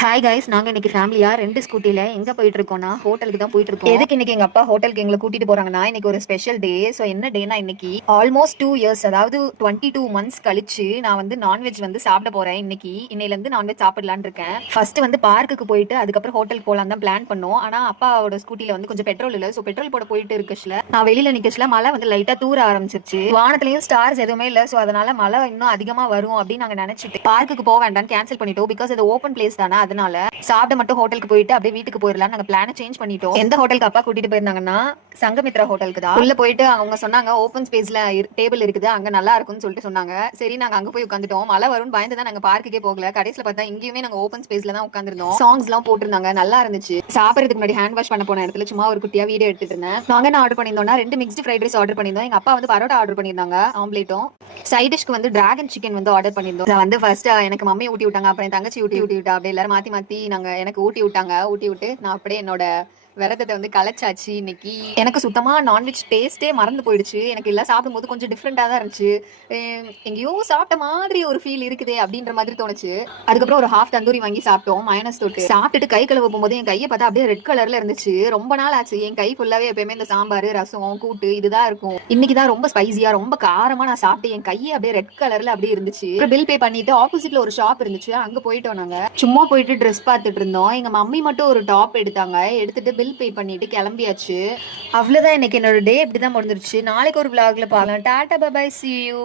Hi guys, நாங்க இன்னைக்கு ஃபேமிலியா 2 ஸ்கூட்டில எங்க போயிட்டு இருக்கோம்னா ஹோட்டலுக்கு தான் போயிட்டு இருக்கோம். எதுக்கு இன்னைக்கு எங்க அப்பா ஹோட்டலுக்கு எங்களை கூட்டிட்டு போறாங்கன்னா, இன்னைக்கு ஒரு ஸ்பெஷல் டே. ஸோ என்ன டேனா, இன்னைக்கு ஆல்மோஸ்ட் 2 இயர்ஸ், அதாவது 22 months கழிச்சு நான் வந்து நான்வெஜ் வந்து சாப்பிட போறேன். இன்னையில இருந்து நான்வெஜ் சாப்பிடலான்னு இருக்கேன். ஃபர்ஸ்ட் வந்து பார்க்குக்கு போயிட்டு அதுக்கப்புறம் ஹோட்டலுக்கு போலாம் தான் பிளான் பண்ணோம். ஆனா அப்பாவோட ஸ்கூட்டில வந்து கொஞ்சம் பெட்ரோல் இல்ல. ஸோ பெட்ரோல் போட போயிட்டு இருக்கச்சுல நான் வெளியில நிக்கச்சுல மழை வந்து லைட்டா தூர ஆரம்பிச்சிருச்சு. வானத்துலயும் ஸ்டார்ஸ் எதுவுமே இல்ல. ஸோ அதனால மழை இன்னும் அதிகமா வரும் அப்படின்னு நாங்க நினைச்சிட்டு பார்க்குக்கு போக வேண்டாம்னு கேன்சல் பண்ணிட்டோம். பிகாஸ் அது ஓப்பன் பிளேஸ் தானே, அதனால சாப்பிட மட்டும் ஹோட்டலுக்கு போயிட்டு அப்படியே வீட்டுக்கு போயிடலாம். நாங்க பிளான சேஞ்ச் பண்ணிட்டோம். எந்த ஹோட்டலுக்கு அப்பா கூட்டிட்டு போயிருந்தாங்கன்னா, சங்கமித்ரா ஹோட்டலுக்கு தான். உள்ள போயிட்டு அவங்க சொன்னாங்க ஓப்பன் ஸ்பேஸ்ல டேபிள் இருக்குது, அங்க நல்லா இருக்கும்னு சொல்லிட்டு சொன்னாங்க. சரி, நாங்க அங்க போய் உட்காந்துட்டோம். மழை வரும்னு பயந்து தான் நாங்க பார்க்குக்கே போகல. கடைசியில பார்த்தா இங்கேயுமே நாங்க ஓப்பன் ஸ்பேஸ்ல தான் உட்காந்துருந்தோம். சாங்ஸ் எல்லாம் போட்டிருந்தாங்க, நல்லா இருந்துச்சு. சாப்பிடறதுக்கு முன்னாடி ஹேண்ட் வாஷ் பண்ண போன இடத்துல சும்மா ஒரு குட்டியா வீடியோ எடுத்துட்டு இருந்தேன். நாங்க என்ன ஆர்டர் பண்ணியிருந்தோம்னா, 2 மிக்ஸ்டு ஃப்ரைட் ரைஸ் ஆர்டர் பண்ணியிருந்தோம். எங்க அப்பா வந்து பரோட்டா ஆர்டர் பண்ணியிருந்தாங்க, ஆம்லேட்டும். சைட் டிஷ்க்கு வந்து டிராகன் சிக்கன் வந்து ஆர்டர் பண்ணியிருந்தோம். நான் வந்து ஃபர்ஸ்ட் எனக்கு மம்மி ஊட்டி விட்டாங்க, அப்புறம் என் தங்கச்சி ஊட்டி விட்டா, அப்படியே எல்லாரும் மாத்தி மாத்தி நாங்க எனக்கு ஊட்டி விட்டாங்க. ஊட்டி விட்டு நான் அப்படியே என்னோட விரதத்தை வந்து கலைச்சாச்சு. இன்னைக்கு எனக்கு சுத்தமா நான்வெஜ் டேஸ்டே மறந்து போயிடுச்சு. எனக்கு எல்லாம் சாப்பிடும்போது கொஞ்சம் டிஃப்ரெண்டா தான் இருந்துச்சு. எங்கேயோ சாப்பிட்ட மாதிரி ஒரு ஃபீல் இருக்குதே அப்படின்ற மாதிரி தோணுச்சு. அதுக்கப்புறம் ஒரு ஹாஃப் தந்தூரி வாங்கி சாப்பிட்டோம், மயனஸ் தொட்டு. சாப்பிட்டுட்டு கை கழுவ போகும்போது என் கையை பார்த்தா அப்படியே ரெட் கலர்ல இருந்துச்சு. ரொம்ப நாள் ஆச்சு. என் கை ஃபுல்லாவே எப்பயுமே இந்த சாம்பார், ரசம், கூட்டு இதுதான் இருக்கும். இன்னைக்குதான் ரொம்ப ஸ்பைசியா ரொம்ப காரமா நான் சாப்பிட்டு என் கையை அப்படியே ரெட் கலர்ல அப்படியே இருந்துச்சு. பில் பே பண்ணிட்டு ஆப்போசிட்ல ஒரு ஷாப் இருந்துச்சு, அங்க போயிட்டோம். நாங்க சும்மா போயிட்டு ட்ரெஸ் பார்த்துட்டு இருந்தோம். எங்க மம்மி மட்டும் ஒரு டாப் எடுத்தாங்க, எடுத்துட்டு பில் பே பண்ணிட்டு கிளம்பியாச்சு. அவ்வளவுதான், இன்னைக்கு என்னோட டே இப்படிதான் முடிஞ்சிருச்சு. நாளைக்கு ஒரு vlogல பார்க்கலாம். டாடா பை பை, see you.